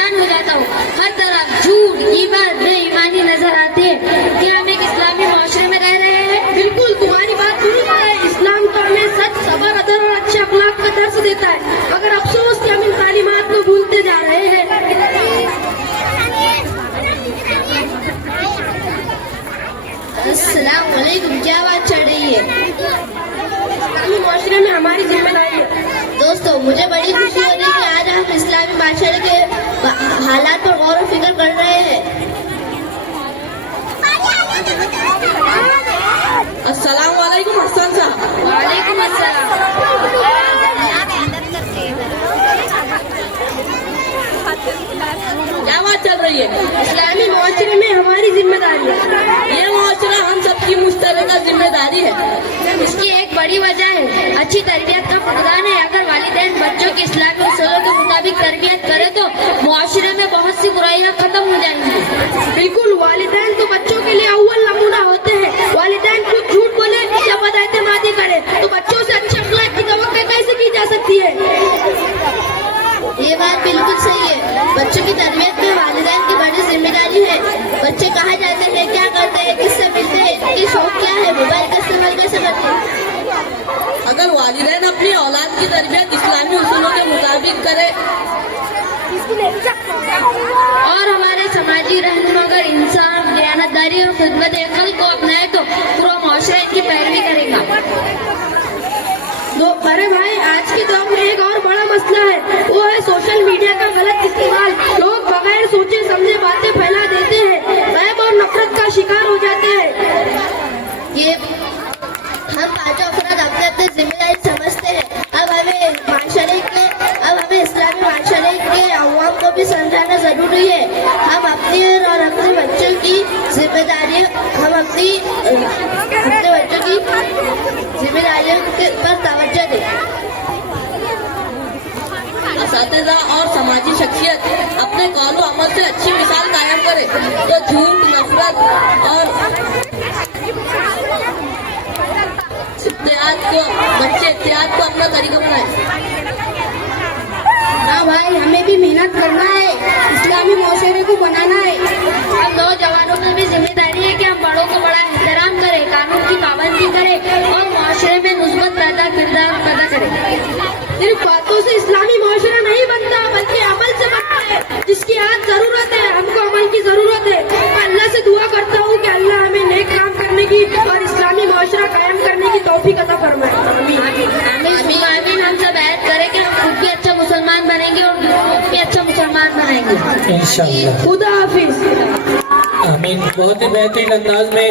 परेशान हो जाता हूँ। हर तरफ झूठ, ग़ीबत, बेईमानी नजर आती है। क्या हम एक इस्लामी माशरे में रह रहे हैं? बिल्कुल तुम्हारी बात दुरुस्त है। इस्लाम तो हमें सच, सबर, अदब और अच्छे अखलाक का दर्स देता है, मगर अफसोस कि हम इन तालीमात को भूलते जा रहे हैं। अस्सलाम वालेकुम, क्या बात चल रही है? इस्लामी माशरे में हमारी जिम्मेदारी है। दोस्तों, मुझे बड़ी खुशी हो रही है कि आज हम इस्लामी माशरे के हालात पर गौर व फिक्र कर रहे हैं। अस्सलाम वालेकुम हसन साहब। वालेकुम अस्सलाम। क्या बात चल रही है? इस्लामी माशरे में हमारी जिम्मेदारी है। ये माशरा हम सबकी मुश्तरका जिम्मेदारी है। इसकी एक बड़ी वजह है अच्छी तरबियत का फुकदान है। अगर वालिदैन बच्चों की इस्लामी उसूलों के मुताबिक तरबियत करे तो मुआशरे में बहुत सी बुराइयां खत्म हो जाएंगी। बिल्कुल, वालिदैन तो बच्चों के लिए अव्वल नमूना होते हैं। वालिदैन कुछ झूठ बोले या बदएतमादी करे तो बच्चों से अच्छे अखलाक की तवक्को कैसे की जा सकती है? ये बात बिल्कुल सही है। बच्चों की तरबियत में वालिदैन की बड़ी जिम्मेदारी है। बच्चे कहाँ जाते हैं, क्या करते हैं, किससे मिलते हैं, इनकी शौक क्या है, मोबाइल का इस्तेमाल कैसे करते हैं। अगर वालिदैन अपनी औलाद की तरबियत इस्लामी उसूलों के मुताबिक करे और हमारे समाजी रहनुमा अगर इंसान दयानतदारी और खिदमत अकल को अपनाए तो पूरा मुआशरा इनकी पैरवी करेगा। अरे भाई, आज के दौर में एक और बड़ा मसला है, वो है सोशल मीडिया का गलत इस्तेमाल। लोग बगैर सोचे समझे बातें फैला देते हैं, गैब और नफरत का शिकार हो जाते हैं। ये हम पांचों अफराद अपने अपने जिम्मेदारी समझते हैं। अब हमें इस्लामी माशरे के अवाम को भी समझाना जरूरी है। हम अपनी और अपने बच्चों की जिम्मेदारी पर तवज्जो दें। असातिज़ा और समाजी शख्सियत अपने कौलो अमल से अच्छी मिसाल कायम करे तो झूठ, नफरत और एहतियात को अपना तरीका बनाए। हाँ भाई, हमें भी मेहनत करना है, इस्लामी मुआशरे को बनाना है। हम नौजवानों में भी जिम्मेदारी है कि हम बड़ों को बड़ा एहतराम करें, कानून की पाबंदी करें और मुआशरे में नुस्बत किरदार पैदा करें। सिर्फ बातों से इस्लामी मुआशरा नहीं बनता, बल्कि अमल से बनता है, जिसकी आज जरूरत है। हमको अमल की जरूरत है। मैं अल्लाह से दुआ करता हूँ कि अल्लाह हमें नेक काम करने की और इस्लामी मुआशरा कायम करने की तौफीक अता फरमाए। आमीन। हम सब ऐड करें कि हम खुद भी अच्छा मुसलमान बनेंगे और दूसरों को भी अच्छा मुसलमान बनाएंगे इंशाअल्लाह। खुदा हाफिज। आमीन। बहुत ही बेहतरीन अंदाज में